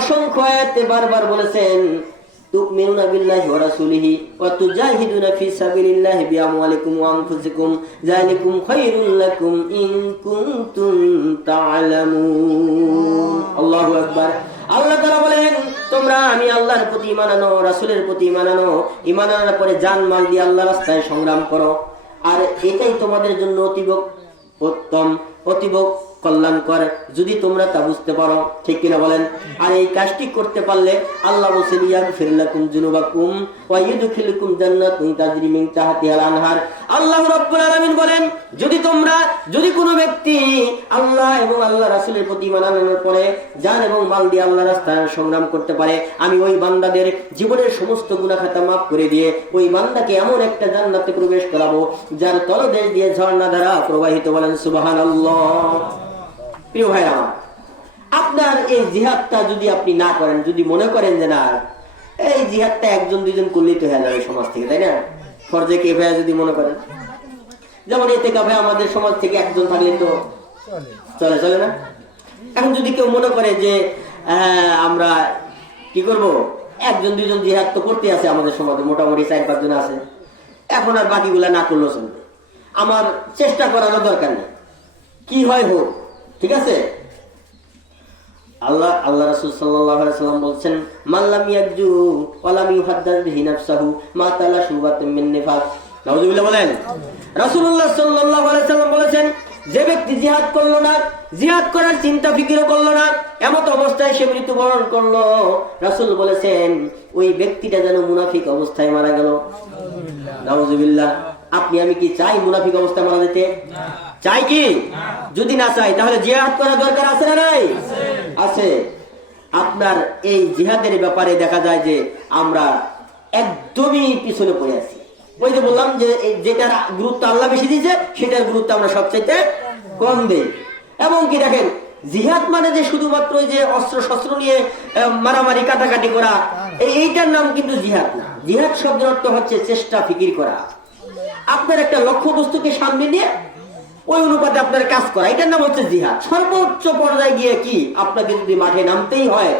অসংখ্য আয়াতে বারবার বলেছেন তুমিনুনা বিল্লাহি ওয়া রাসূলিহি ওয়া তুজাহিদুনা ফি সাবিলিল্লাহি বিআমওয়ালিকুম ওয়া আনফুসিকুম যালিকুম খায়রুল লাকুম ইন কুনতুম তা'লামুন। আল্লাহু আকবার। আল্লাহ তাআলা বলেন তোমরা আমি আল্লাহর প্রতি ঈমান আনো, রাসূলের প্রতি ঈমান আনো, ঈমান আনার পরে জান মাল দিয়ে আল্লাহর রাস্তায় সংগ্রাম করো, আর এটাই তোমাদের জন্য অতীব উত্তম, অতীব কল্যাণকর যদি তোমরা তা বুঝতে পারো। ঠিক কিনা বলেন? আর এই কাজটি করতে পারলে আল্লাহ বলেন ইয়াগফির লাকুম যুনুবাকুম ওয়া ইউদখিলুকুম জান্নাতিন তাজরি মিন তাহতিহাল আনহার। আল্লাহ রাব্বুল আলামিন বলেন যদি কোনো ব্যক্তি আল্লাহ এবং আল্লাহ রাসূলের প্রতি ঈমান আনার পরে জান এবং মাল দিয়ে আল্লাহর রাস্তায় সংগ্রাম করতে পারে, আমি ওই বান্দাদের জীবনের সমস্ত গুনাহ খাতা মাফ করে দিয়ে ওই বান্দাকে এমন একটা জান্নাতে প্রবেশ করাবো যার তলদেশ দিয়ে ঝর্ণা ধারা প্রবাহিত। বলেন সুবহানাল্লাহ। প্রিয় ভাইরা, আপনার এই জিহাদটা যদি আপনি না করেন, যদি মনে করেন যে না এই জিহাদটা একজন দুইজন করলেই তো হয়ে যাবে সমাজ থেকে, তাই না? ফরজে কিফায়া যদি মনে করেন, যেমন ইতিকাফে আমাদের সমাজ থেকে একজন থাকলে তো চলে না। এখন যদি কেউ মনে করে যে আমরা কি করব, একজন দুইজন জিহাদ তো করতে আছে আমাদের সমাজে, মোটামুটি 4-5 জন আছে, এখন আর বাকিগুলা না করলেও চলবে, আমার চেষ্টা করার দরকার নেই, কি হয় হোক। ঠিক আছে? আল্লাহ রাসূল সাল্লাল্লাহু আলাইহি ওয়াসাল্লাম বলেন মান লাম ইয়াজু ওয়া লাম ইউহাদ্দাস বিহি নাফসাহু মা তালা শুবাতুম মিন নিফাক। নাউযুবিল্লাহ বলেন। রাসূলুল্লাহ সাল্লাল্লাহু আলাইহি ওয়াসাল্লাম বলেছেন যে ব্যক্তি জিহাদ করলো না, জিহাদ করার চিন্তা ফিকিরও করলো না, এমত অবস্থায় সে মৃত্যুবরণ করলো, রাসূল বলেছেন ওই ব্যক্তিটা যেন মুনাফিক অবস্থায় মারা গেল। নাউযুবিল্লাহ। আপনি আমি কি চাই মুনাফিক অবস্থায় মারা যেতে? চাই কি? যদি না চাই তাহলে জিহাদ করা দরকার আছে না নাই? আছে। আপনার এই জিহাদের ব্যাপারে দেখা যায় যে আমরা একদমই পিছনে পড়ে আছি। ওই যে বললাম যে যেটার গুরুত্ব আল্লাহ বেশি দিয়েছে সেটার গুরুত্ব আমরা সবচাইতে কম দেই। এবং কি দেখেন, জিহাদ মানে যে শুধুমাত্র যে অস্ত্র শস্ত্র নিয়ে মারামারি কাটাকাটি করা, এইটার নাম কিন্তু জিহাদ না। জিহাদ শব্দের অর্থ হচ্ছে চেষ্টা ফিকির করা, আপনার একটা লক্ষ্য বস্তুকে সামনে নিয়ে ওই অনুপাতে আপনার কাজ করা, এটার নাম হচ্ছে জিহাদ। সর্বোচ্চ পর্যায়ে গিয়ে কি আপনাকে যদি মাঠে নামতেই হয়